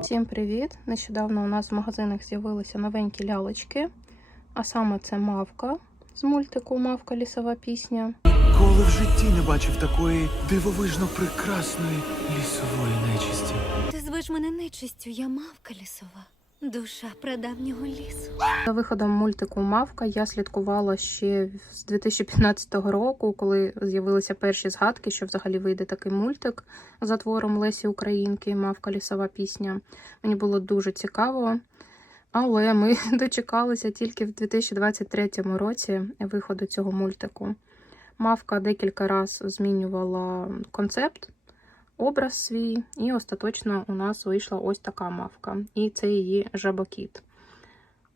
Всім привіт! Нещодавно у нас в магазинах з'явилися новенькі лялочки, а саме це мавка з мультику Мавка лісова пісня. Коли в житті не бачив такої дивовижно прекрасної лісової нечисті. Ти звеш мене нечистю, я мавка лісова, душа прадавнього лісу. За виходом мультику Мавка я слідкувала ще з 2015 року, коли з'явилися перші згадки, що взагалі вийде такий мультик за твором Лесі Українки Мавка лісова пісня. Мені було дуже цікаво. Але ми дочекалися тільки в 2023 році виходу цього мультику. Мавка декілька разів змінювала концепт, образ свій, і остаточно у нас вийшла ось така мавка. І це її жабокіт.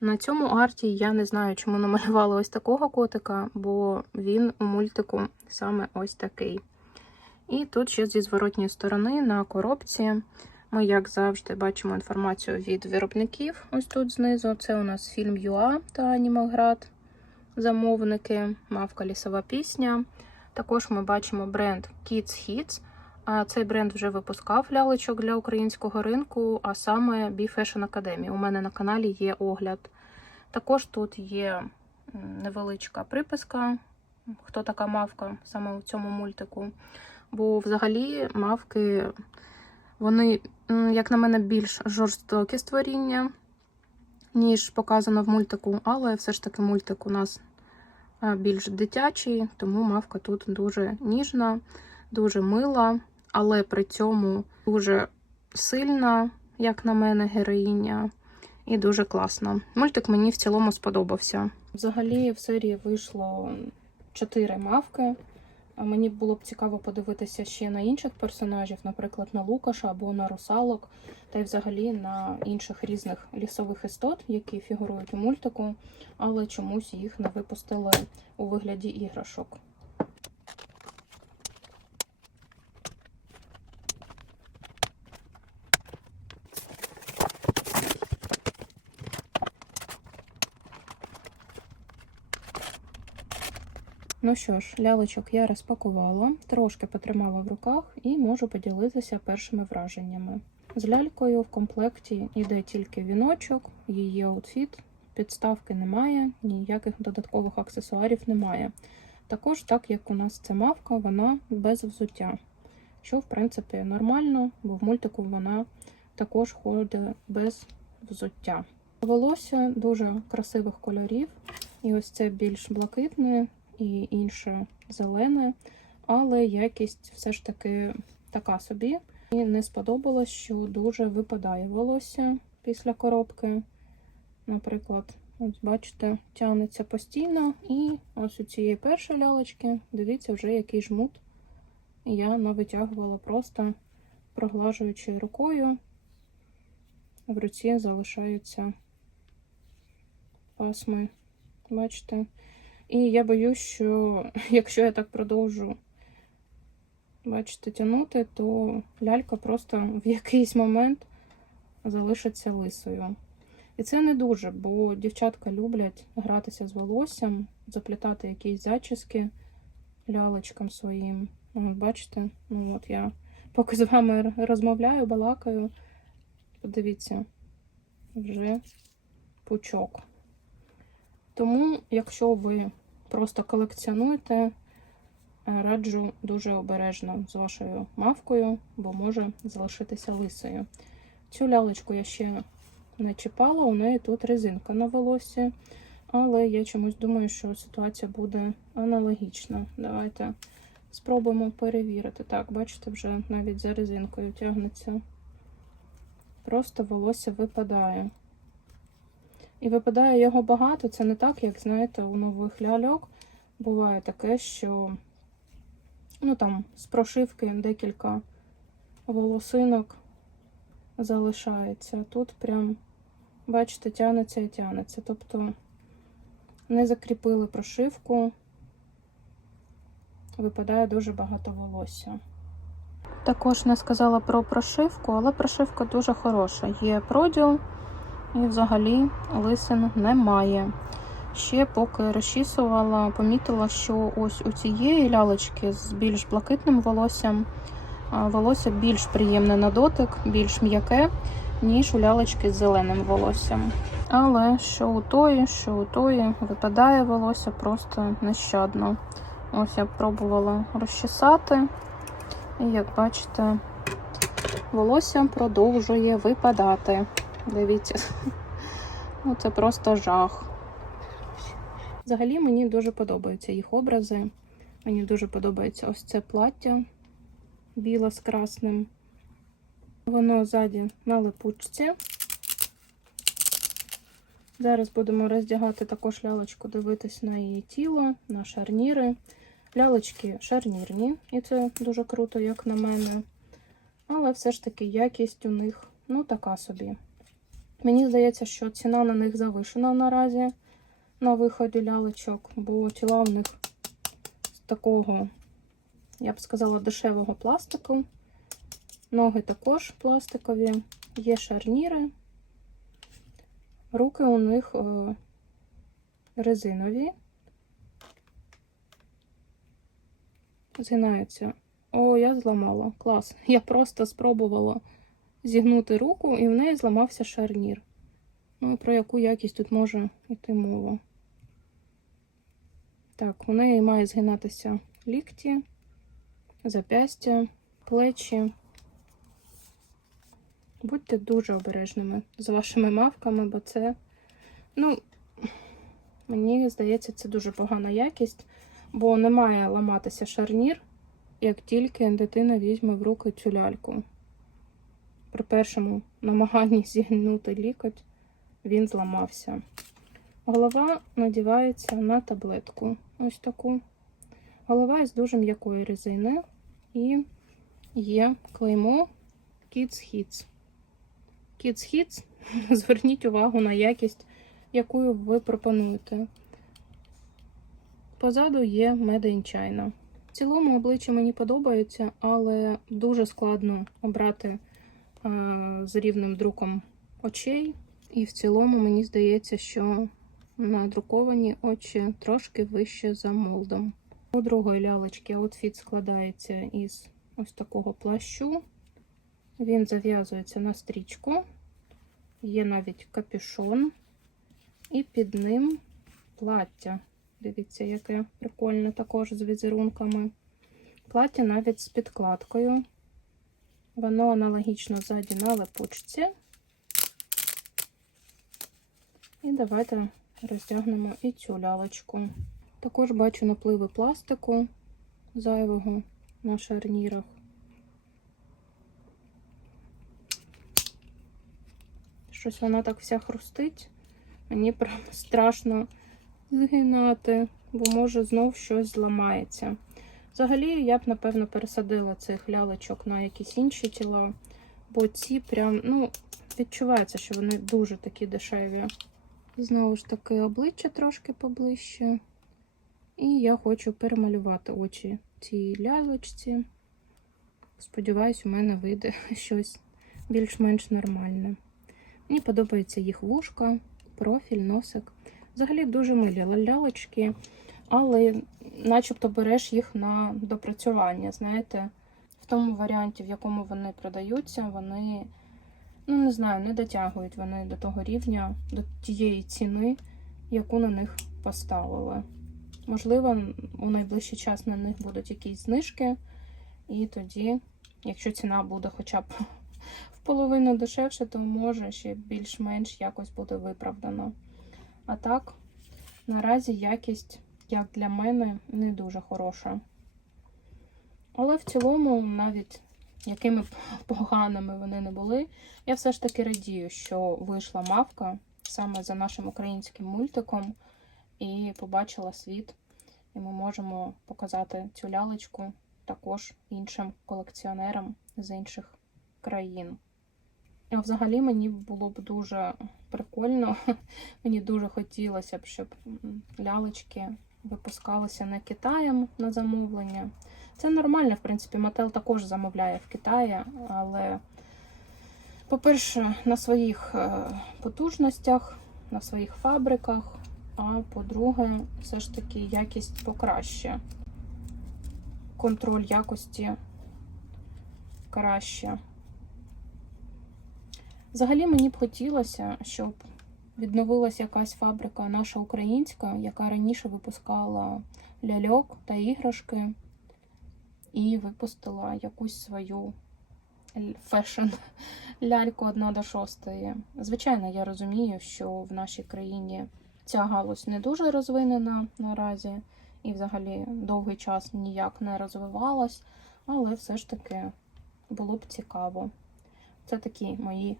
На цьому арті я не знаю, чому намалювала ось такого котика, бо він у мультику саме ось такий. І тут ще зі зворотньої сторони на коробці ми, як завжди, бачимо інформацію від виробників. Ось тут знизу. Це у нас фільм ЮА та Анімалград, замовники, мавка лісова пісня. Також ми бачимо бренд Kids Hits. Цей бренд вже випускав лялечок для українського ринку, а саме Bee Fashion Academy. У мене на каналі є огляд. Також тут є невеличка приписка, хто така мавка саме у цьому мультику. Бо взагалі мавки, вони, як на мене, більш жорстокі створіння, ніж показано в мультику, але все ж таки мультик у нас більш дитячий, тому мавка тут дуже ніжна, дуже мила, але при цьому дуже сильна, як на мене, героїня. І дуже класно. Мультик мені в цілому сподобався. Взагалі в серії вийшло чотири мавки. А Мені було б цікаво подивитися ще на інших персонажів, наприклад, на Лукаша або на русалок, та й взагалі на інших різних лісових істот, які фігурують у мультику, але чомусь їх не випустили у вигляді іграшок. Ну що ж, лялочок я розпакувала, трошки потримала в руках і можу поділитися першими враженнями. З лялькою в комплекті йде тільки віночок, її аутфіт, підставки немає, ніяких додаткових аксесуарів немає. Також, так як у нас це мавка, вона без взуття, що в принципі нормально, бо в мультику вона також ходить без взуття. Волосся дуже красивих кольорів, і ось це більш блакитне, і інше зелене, але якість все ж таки така собі. І не сподобалось, що дуже випадає волосся після коробки. Наприклад, ось бачите, тягнеться постійно. І ось у цієї першої лялечки, дивіться, вже який жмут. Я навитягувала просто проглажуючи рукою. В руці залишаються пасми. Бачите? І я боюсь, що якщо я так продовжу, бачите, тягнути, то лялька просто в якийсь момент залишиться лисою. І це не дуже, бо дівчатка люблять гратися з волоссям, заплітати якісь зачіски лялечкам своїм. От бачите, ну от я поки з вами розмовляю, балакаю. Подивіться, вже пучок. Тому, якщо ви просто колекціонуєте, е, раджу дуже обережно з вашою мавкою, бо може залишитися лисою. Цю лялечку я ще не чіпала, у неї тут резинка на волосі, але я чомусь думаю, що ситуація буде аналогічна. Давайте спробуємо перевірити. Так, бачите, вже навіть за резинкою тягнеться. Просто волосся випадає. І випадає його багато. Це не так, як, знаєте, у нових ляльок. Буває таке, що ну, там, з прошивки декілька волосинок залишається. Тут прям, бачите, тянеться і тянеться. Тобто не закріпили прошивку, випадає дуже багато волосся. Також не сказала про прошивку, але прошивка дуже хороша. Є проділ. І взагалі лисин немає. Ще поки розчісувала, помітила, що ось у цієї лялечки з більш блакитним волоссям волосся більш приємне на дотик, більш м'яке, ніж у лялечки з зеленим волоссям. Але що у тої, що у тої випадає волосся просто нещадно. Ось я пробувала розчесати, і як бачите, волосся продовжує випадати. Дивіться, ну це просто жах. Взагалі мені дуже подобаються їх образи. Мені дуже подобається ось це плаття біле з красним. Воно ззаді на липучці. Зараз будемо роздягати також лялечку, дивитись на її тіло, на шарніри. Лялечки шарнірні, і це дуже круто, як на мене. Але все ж таки якість у них ну така собі. Мені здається, що ціна на них завишена наразі на виході лялечок, бо тіла у них з такого, я б сказала, дешевого пластику. Ноги також пластикові, є шарніри. Руки у них е, резинові. Згинаються. О, я зламала. Клас. Я просто спробувала зігнути руку, і в неї зламався шарнір. Ну, про яку якість тут може йти мова? Так, у неї має згинатися лікті, запястя, плечі. Будьте дуже обережними з вашими мавками, бо це, ну, мені здається, це дуже погана якість, бо не має ламатися шарнір, як тільки дитина візьме в руки цю ляльку. При першому намаганні зігнути лікоть він зламався. Голова надівається на таблетку. Ось таку. Голова із дуже м'якої резини. І є клеймо Kids Hits. Kids Hits. Зверніть увагу на якість, яку ви пропонуєте. Позаду є Made in China. В цілому обличчя мені подобається, але дуже складно обрати з рівним друком очей. І в цілому мені здається, що надруковані очі трошки вище за молдом. У другої лялечки аутфіт складається із ось такого плащу. Він зав'язується на стрічку, є навіть капюшон, і під ним плаття. Дивіться, яке прикольне також з візерунками. Плаття навіть з підкладкою. Воно аналогічно ззаді на липучці. І давайте роздягнемо і цю лялечку. Також бачу напливи пластику зайвого на шарнірах. Щось вона так вся хрустить. Мені прям страшно згинати, бо може знов щось зламається. Взагалі, я б, напевно, пересадила цих лялечок на якісь інші тіла, бо ці прям, ну, відчувається, що вони дуже такі дешеві. Знову ж таки, обличчя трошки поближче. І я хочу перемалювати очі цій лялечці. Сподіваюсь, у мене вийде щось більш-менш нормальне. Мені подобається їх вушка, профіль, носик. Взагалі дуже милі лялечки, але начебто береш їх на допрацювання. Знаєте, в тому варіанті, в якому вони продаються, вони ну не знаю, не дотягують вони до того рівня, до тієї ціни, яку на них поставили. Можливо, у найближчий час на них будуть якісь знижки, і тоді, якщо ціна буде хоча б в половину дешевше, то може ще більш-менш якось буде виправдано. А так, наразі якість, як для мене, не дуже хороша. Але в цілому, навіть якими поганими вони не були, я все ж таки радію, що вийшла мавка саме за нашим українським мультиком і побачила світ. І ми можемо показати цю лялечку також іншим колекціонерам з інших країн. А взагалі мені було б дуже прикольно, мені дуже хотілося б, щоб лялечки випускалися не Китаєм на замовлення. Це нормально, в принципі, Mattel також замовляє в Китаї, але, по-перше, на своїх е, потужностях, на своїх фабриках, а по-друге, все ж таки якість покраще. Контроль якості краще. Взагалі мені б хотілося, щоб відновилася якась фабрика наша українська, яка раніше випускала ляльок та іграшки, і випустила якусь свою фешн ляльку 1 до 6. Звичайно, я розумію, що в нашій країні ця галузь не дуже розвинена наразі, і взагалі довгий час ніяк не розвивалась, але все ж таки було б цікаво. Це такі мої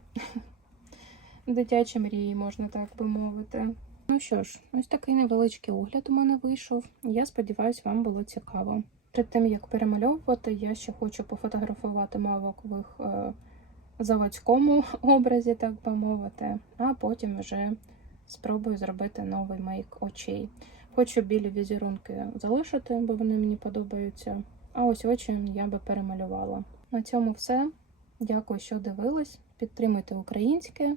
дитячі мрії, можна так би мовити. Ну що ж, ось такий невеличкий огляд у мене вийшов. Я сподіваюся, вам було цікаво. Перед тим як перемальовувати, я ще хочу пофотографувати мавок в їх е, заводському образі, так би мовити, а потім вже спробую зробити новий мейк очей. Хочу білі візерунки залишити, бо вони мені подобаються. А ось очі я би перемалювала. На цьому все. Дякую, що дивились. Підтримуйте українське